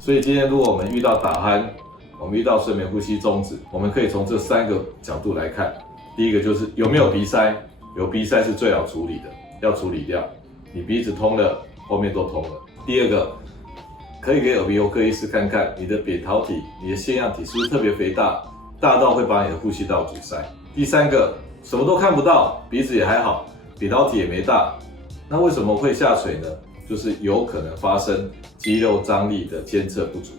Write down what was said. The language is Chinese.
所以今天如果我们遇到打鼾，我们遇到睡眠呼吸中止，我们可以从这3个角度来看。第一个就是有没有鼻塞，有鼻塞是最好处理的，要处理掉。你鼻子通了，后面都通了。第二个，可以给耳鼻喉科医师看看你的扁桃体、你的腺样体是不是特别肥大，大到会把你的呼吸道阻塞。第3个，什么都看不到，鼻子也还好，扁桃体也没大，那为什么会下垂呢？就是有可能发生肌肉张力的监测不足。